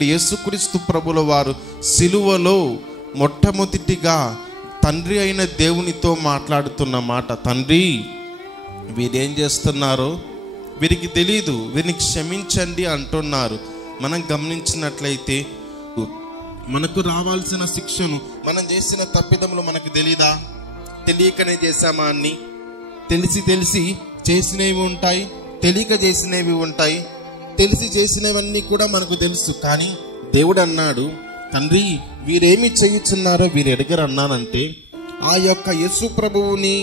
ఇక్కడ యేసుక్రీస్తు ప్రభుల వారు సిలువలో మొట్టమొదటిగా తండ్రి అయిన దేవునితో మాట్లాడుతున్న మాట, తండ్రి వీరేం చేస్తున్నారో వీరికి తెలీదు, వీరిని క్షమించండి అంటున్నారు. మనం గమనించినట్లయితే మనకు రావాల్సిన శిక్షను, మనం చేసిన తప్పిదములు మనకు తెలీదా? తెలియకనే చేశామా అన్ని? తెలిసి చేసినవి ఉంటాయి, తెలియక చేసినవి ఉంటాయి. తెలిసి చేసినవన్నీ కూడా మనకు తెలుసు. కానీ దేవుడు అన్నాడు, తండ్రి వీరేమి చేయుచున్నారో వీరు ఎడగరు అన్నానంటే, ఆ యొక్క యేసు ప్రభువుని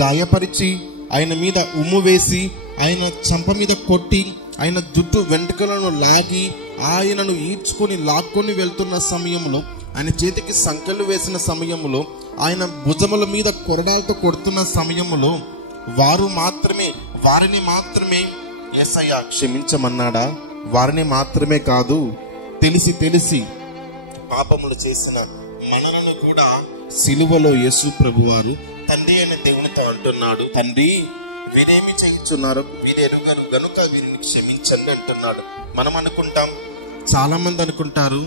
గాయపరిచి ఆయన మీద ఉమ్ము వేసి ఆయన చంప మీద కొట్టి ఆయన జుట్టు వెంట్రుకలను లాగి ఆయనను ఈడ్చుకొని లాక్కొని వెళ్తున్న సమయంలో, ఆయన చేతికి సంకెళ్ళు వేసిన సమయంలో, ఆయన భుజముల మీద కొరడాలతో కొడుతున్న సమయంలో వారిని మాత్రమే యేసయ్య క్షమించమన్నాడా? వారిని మాత్రమే కాదు, తెలిసి పాపములు చేసిన మనలను కూడా సిలువలో యేసు ప్రభువారు తండ్రి అయిన దేవునితో అంటున్నాడు, తండ్రి వీరేమి చేయుచున్నారు వీరు ఎరుగరు గనుక వీరిని క్షమించండి అంటున్నాడు. మనం అనుకుంటాం, చాలా మంది అనుకుంటారు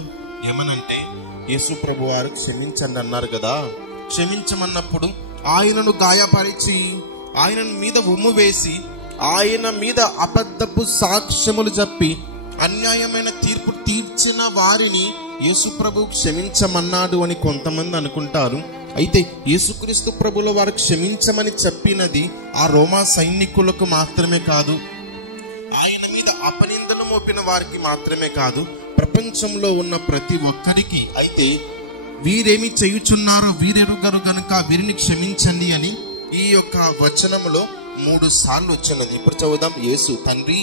ఏమనంటే, యేసు ప్రభువారు క్షమించండి అన్నారు కదా, క్షమించమన్నప్పుడు ఆయనను గాయపరిచి ఆయన మీద ఉమ్ము వేసి ఆయన మీద అబద్ధపు సాక్ష్యములు చెప్పి అన్యాయమైన తీర్పు తీర్చిన వారిని యేసు ప్రభు క్షమించమన్నాడు అని కొంతమంది అనుకుంటారు. అయితే యేసుక్రీస్తు ప్రభుల వారు క్షమించమని చెప్పినది ఆ రోమా సైనికులకు మాత్రమే కాదు, ఆయన మీద అపనిందలు మోపిన వారికి మాత్రమే కాదు, ప్రపంచంలో ఉన్న ప్రతి ఒక్కరికి. అయితే వీరేమి చేయుచున్నారో వీరెరుగరు గనుక వీరిని క్షమించండి అని ఈ యొక్క వచనములో 3 సార్లు వచ్చినది. ఇప్పుడు చదువుదాం. యేసు, తండ్రి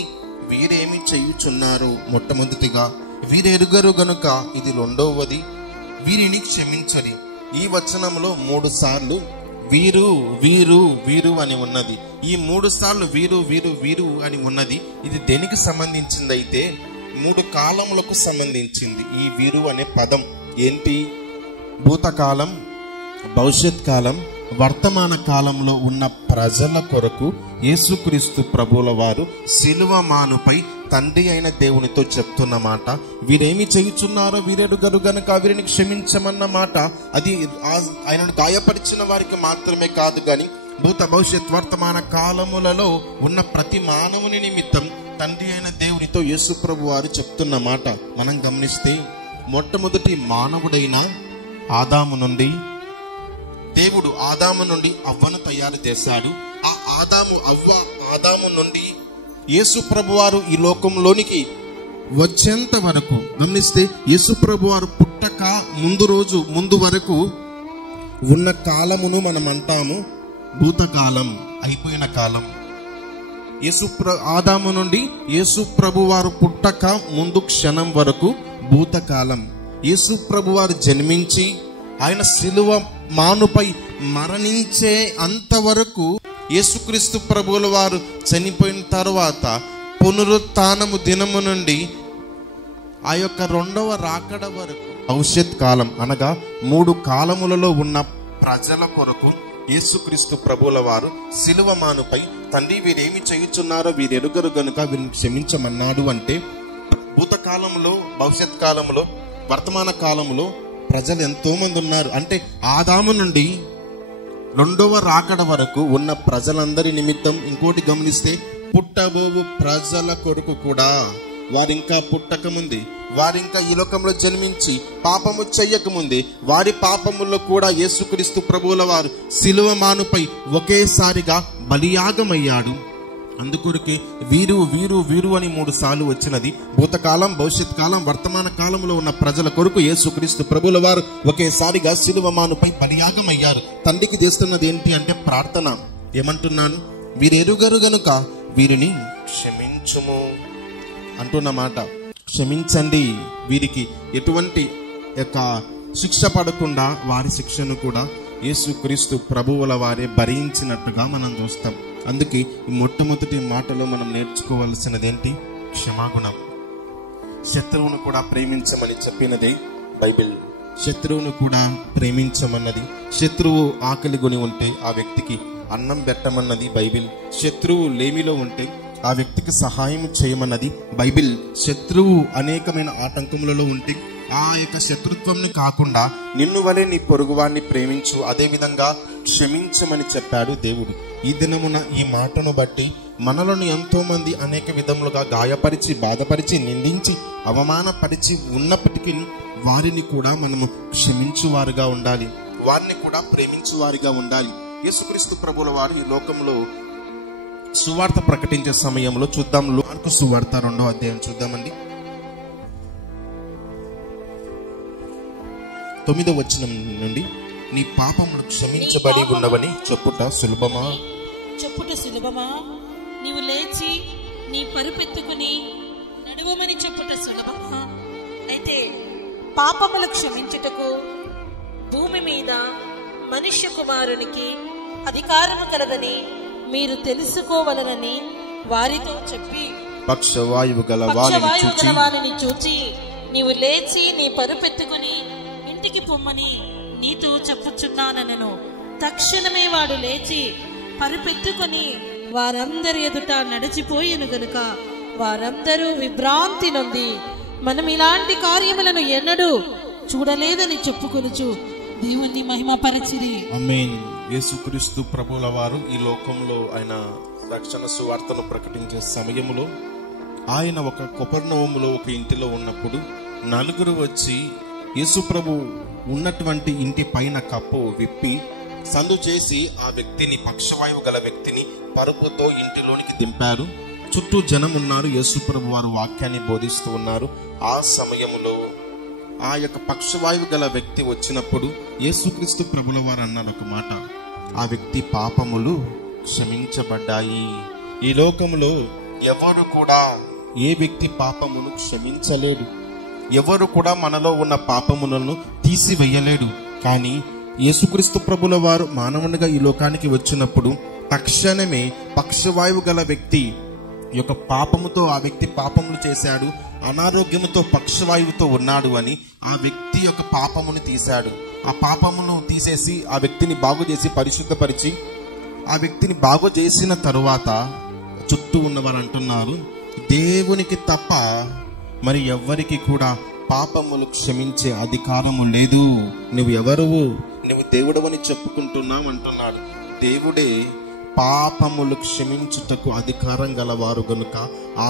వీరేమి చేయుచున్నారు మొట్టమొదటిగా, వీరెరుగరు గనుక ఇది 2వది, వీరిని క్షమించడి. ఈ వచనంలో 3 సార్లు వీరు వీరు వీరు అని ఉన్నది. ఈ 3 సార్లు వీరు వీరు వీరు అని ఉన్నది. ఇది దేనికి సంబంధించింది? అయితే 3 కాలములకు సంబంధించింది. ఈ వీరు అనే పదం ఏంటి? భూతకాలం, భవిష్యత్ కాలం, వర్తమాన కాలంలో ఉన్న ప్రజల కొరకు యేసుక్రీస్తు ప్రభువుల వారు సిలువ మానుపై తండ్రి అయిన దేవునితో చెప్తున్న మాట. వీరేమి చేయుచున్నారో వీరెరుగరు గనుక వీరిని క్షమించమన్న మాట, అది ఆయనను గాయపరిచిన వారికి మాత్రమే కాదు, కానీ భూత భవిష్యత్ వర్తమాన కాలములలో ఉన్న ప్రతి మానవుని నిమిత్తం తండ్రి అయిన దేవునితో యేసు ప్రభు వారు చెప్తున్న మాట. మనం గమనిస్తే మొట్టమొదటి మానవుడైన ఆదాము నుండి దేవుడు ఆదాము నుండి అవ్వను తయారు చేశాడు. ఆ ఆదాము నుండి యేసు ప్రభువారు ఈ లోకంలోనికి వచ్చేంత వరకు గమనిస్తే, యేసు ప్రభువారు పుట్టక ముందు వరకు ఉన్న కాలమును మనం అంటాము భూతకాలం, అయిపోయిన కాలం. ఆదాము నుండి యేసు ప్రభువారు పుట్టక ముందు క్షణం వరకు భూతకాలం. యేసు ప్రభువారు జన్మించి ఆయన సిలువ మానుపై మరణించే అంతవరకు, యేసుక్రీస్తు ప్రభువుల వారు చనిపోయిన తర్వాత పునరుత్థానము దినము నుండి ఆ యొక్క 2వ రాకడ వరకు భవిష్యత్ కాలం, అనగా 3 కాలములలో ఉన్న ప్రజల కొరకు యేసుక్రీస్తు ప్రభువుల వారు సిలువ మానుపై తండ్రి వీరేమి చేయుచున్నారో వీరెరుగరు గనుక వీరిని క్షమించమన్నాడు. అంటే భూతకాలంలో, భవిష్యత్ కాలంలో, వర్తమాన కాలంలో ప్రజలు ఎంతో మంది ఉన్నారు. అంటే ఆదాము నుండి 2వ రాకడ వరకు ఉన్న ప్రజలందరి నిమిత్తం. ఇంకోటి గమనిస్తే, పుట్టబోవు ప్రజల కొరకు కూడా, వారింకా పుట్టకముందే, వారింకా ఈ లోకంలో జన్మించి పాపము చెయ్యకముందే, వారి పాపముల్లో కూడా యేసుక్రీస్తు ప్రభువుల వారు సిలువ మానుపై ఒకేసారిగా బలియాగమయ్యాడు. అందుకొరకే వీరు వీరు వీరు అని 3 సార్లు వచ్చినది. భూతకాలం, భవిష్యత్ కాలం, వర్తమాన కాలంలో ఉన్న ప్రజల కొరకు యేసుక్రీస్తు ప్రభువుల వారు ఒకేసారిగా సిలువ మానుపై బలియాగమయ్యారు. తండ్రికి చేస్తున్నది ఏంటి అంటే ప్రార్థన. ఏమంటున్నాను? వీరెరుగరు గనుక వీరిని క్షమించుము అంటున్నమాట. క్షమించండి, వీరికి ఎటువంటి యొక్క శిక్ష పడకుండా వారి శిక్షను కూడా యేసుక్రీస్తు ప్రభువుల వారే భరించినట్టుగా మనం చూస్తాం. అందుకే ఈ మొట్టమొదటి మాటలో మనం నేర్చుకోవాల్సినది ఏంటి? క్షమాగుణం. శత్రువును కూడా ప్రేమించమని చెప్పినదే బైబిల్. శత్రువును కూడా ప్రేమించమన్నది. శత్రువు ఆకలి కొని ఉంటే ఆ వ్యక్తికి అన్నం పెట్టమన్నది బైబిల్. శత్రువు లేమిలో ఉంటే ఆ వ్యక్తికి సహాయం చేయమన్నది బైబిల్. శత్రువు అనేకమైన ఆటంకములలో ఉంటే ఆ యొక్క శత్రుత్వంని కాకుండా నిన్ను వలె నీ పొరుగువాన్ని ప్రేమించు, అదే విధంగా క్షమించమని చెప్పాడు దేవుడు. ఈ దినమున ఈ మాటను బట్టి మనలను ఎంతో మంది అనేక విధములుగా గాయపరిచి, బాధపరిచి, నిందించి, అవమానపరిచి ఉన్నప్పటికీ వారిని కూడా మనము క్షమించువారుగా ఉండాలి, వారిని కూడా ప్రేమించువారిగా ఉండాలి. యేసుక్రీస్తు ప్రభువుల వారు ఈ లోకంలో సువార్త ప్రకటించే సమయంలో చూద్దాం. మార్కు సువార్త 2వ అధ్యాయం చూద్దామండి. 9వ వచనం నుండి, నీ పాపములు క్షమించబడి ఉన్నవని చెప్పుట సులభమా? నీవు లేచి నీ పరుపెత్తుకుని నడువమని చెప్పుట సులభమా? అయితే పాపములు క్షమించుటకు భూమి మీద మనుష్య కుమారునికి అధికారము కలదని మీరు తెలుసుకోవలనని వారితో చెప్పి, పక్షవాయువు గల వారిని చూచి నీవు లేచి నీ పరుపెత్తుకుని ఇంటికి పొమ్మని నీతో చెప్పుచున్నానెను. తక్షణమే వాడు లేచి పరుపెత్తుకుని వారందరి ఎదుట నడిచిపోయెను గనుక వారందరూ విభ్రాంతి నొంది మనం ఇలాంటి కార్యములను ఎన్నడూ చూడలేదని చెప్పుకొనుచు దేవుణ్ణి మహిమపరచిరి. ఆమేన్. యేసుక్రీస్తు ప్రభువుల వారు ఈ లోకంలో ఆయన రక్షణ సువార్తను ప్రకటించే సమయంలో ఆయన ఒక కపెర్నౌములో ఒక ఇంటిలో ఉన్నప్పుడు నలుగురు వచ్చి యేసు ప్రభు ఉన్నటువంటి ఇంటి పైన కప్పు విప్పి సందు చేసి ఆ వ్యక్తిని, పక్షవాయువు గల వ్యక్తిని పరుపుతో ఇంటిలోనికి దింపారు. చుట్టూ జనం ఉన్నారు. యేసు ప్రభు వారు వాక్యాన్ని బోధిస్తూ ఉన్నారు. ఆ సమయంలో ఆ యొక్క పక్షవాయువు గల వ్యక్తి వచ్చినప్పుడు యేసుక్రీస్తు ప్రభుల వారు అన్నారు ఒక మాట, ఆ వ్యక్తి పాపములు క్షమించబడ్డాయి. ఈ లోకంలో ఎవరు కూడా ఏ వ్యక్తి పాపమును క్షమించలేడు, ఎవరు కూడా మనలో ఉన్న పాపములను తీసివేయలేడు. కానీ యేసుక్రీస్తు ప్రభుల వారు మానవునిగా ఈ లోకానికి వచ్చినప్పుడు తక్షణమే పక్షవాయువు గల వ్యక్తి యొక్క పాపముతో, ఆ వ్యక్తి పాపములు చేశాడు, అనారోగ్యముతో పక్షవాయువుతో ఉన్నాడు అని ఆ వ్యక్తి యొక్క పాపమును తీశాడు. ఆ పాపమును తీసేసి ఆ వ్యక్తిని బాగు చేసి పరిశుద్ధపరిచి ఆ వ్యక్తిని బాగు చేసిన తరువాత చుట్టూ ఉన్నవారు అంటున్నారు, దేవునికి తప్ప మరి ఎవ్వరికి కూడా పాపములు క్షమించే అధికారము లేదు. నువ్వు ఎవరువు? నువ్వు దేవుడవని చెప్పుకుంటున్నావు అంటున్నాడు. దేవుడే పాపములు క్షమించుటకు అధికారం గలవారు గనుక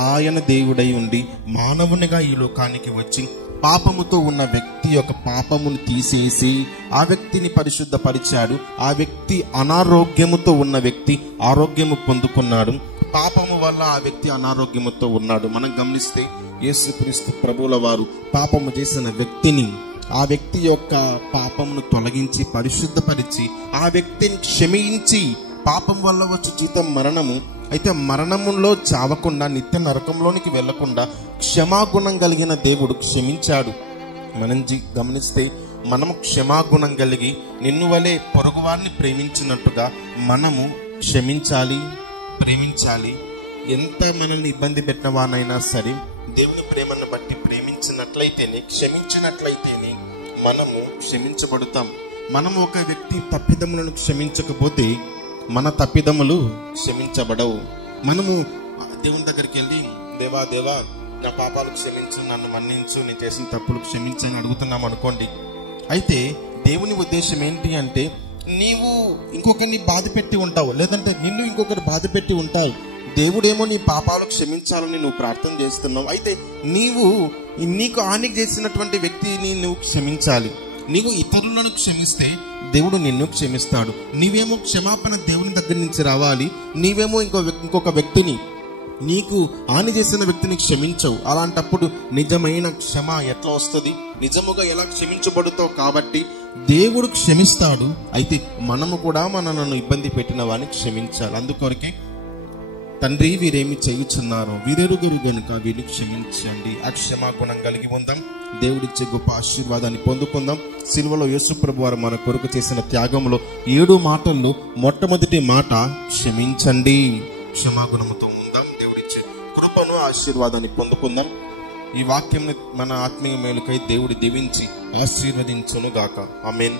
ఆయన దేవుడై ఉండి మానవునిగా ఈ లోకానికి వచ్చి పాపముతో ఉన్న వ్యక్తి యొక్క పాపమును తీసేసి ఆ వ్యక్తిని పరిశుద్ధపరిచాడు. ఆ వ్యక్తి అనారోగ్యముతో ఉన్న వ్యక్తి ఆరోగ్యము పొందుకున్నాడు. పాపము వల్ల ఆ వ్యక్తి అనారోగ్యముతో ఉన్నాడు. మనం గమనిస్తే యేసుక్రీస్తు ప్రభువుల వారు పాపము చేసిన వ్యక్తిని, ఆ వ్యక్తి యొక్క పాపమును తొలగించి పరిశుద్ధపరిచి ఆ వ్యక్తిని క్షమించి, పాపం వల్ల వచ్చే జీతం మరణము, అయితే మరణములో చావకుండా నిత్య నరకంలోనికి వెళ్లకుండా క్షమాగుణం కలిగిన దేవుడు క్షమించాడు. మనం గమనిస్తే మనము క్షమాగుణం కలిగి నిన్ను వలె పొరుగువారిని ప్రేమించినట్టుగా మనము క్షమించాలి, ప్రేమించాలి. ఎంత మనల్ని ఇబ్బంది పెట్టిన వానైనా సరే దేవుని ప్రేమను బట్టి ప్రేమించినట్లయితేనే, క్షమించినట్లయితేనే మనము క్షమించబడతాం. మనము ఒక వ్యక్తి తప్పిదములను క్షమించకపోతే మన తప్పిదములు క్షమించబడవు. మనము దేవుని దగ్గరికి వెళ్ళి, దేవా దేవా నా పాపాలు క్షమించు, నన్ను మన్నించు, నేను చేసిన తప్పులు క్షమించని అడుగుతున్నాం అనుకోండి. అయితే దేవుని ఉద్దేశం ఏంటి అంటే, నీవు ఇంకొకరిని బాధ పెట్టి ఉంటావు, లేదంటే నిన్ను ఇంకొకరు బాధ పెట్టి ఉంటావు. దేవుడేమో నీ పాపాలు క్షమించాలని నువ్వు ప్రార్థన చేస్తున్నావు. అయితే నీకు హాని చేసినటువంటి వ్యక్తిని నువ్వు క్షమించాలి. నీవు ఇతరులను క్షమిస్తే దేవుడు నిన్ను క్షమిస్తాడు. నీవేమో క్షమాపణ దేవుని దగ్గర నుంచి రావాలి, నీవేమో ఇంకొక వ్యక్తిని, నీకు హాని చేసిన వ్యక్తిని క్షమించవు. అలాంటప్పుడు నిజమైన క్షమ ఎట్లా వస్తుంది? నిజముగా ఎలా క్షమించబడుతావు? కాబట్టి దేవుడు క్షమిస్తాడు. అయితే మనము కూడా మనను ఇబ్బంది పెట్టిన వారిని క్షమించాలి. అందుకొరకే తండ్రి, వీరేమి చేయుచున్నారో వీరెరుగురు గనుక వీరిని క్షమించండి. ఆ క్షమాగుణం కలిగి ఉందాం. దేవుడిచ్చే గొప్ప ఆశీర్వాదాన్ని పొందుకుందాం. సిలువలో యేసు ప్రభు వారు మన కొరకు చేసిన త్యాగంలో 7 మాటల్లో మొట్టమొదటి మాట క్షమించండి. క్షమాగుణముతో ఉందాం. దేవుడిచ్చే కృపను, ఆశీర్వాదాన్ని పొందుకుందాం. ఈ వాక్యం మన ఆత్మీయ మేలుకై దేవుడు దీవించి ఆశీర్వదించును గాక. ఆమేన్.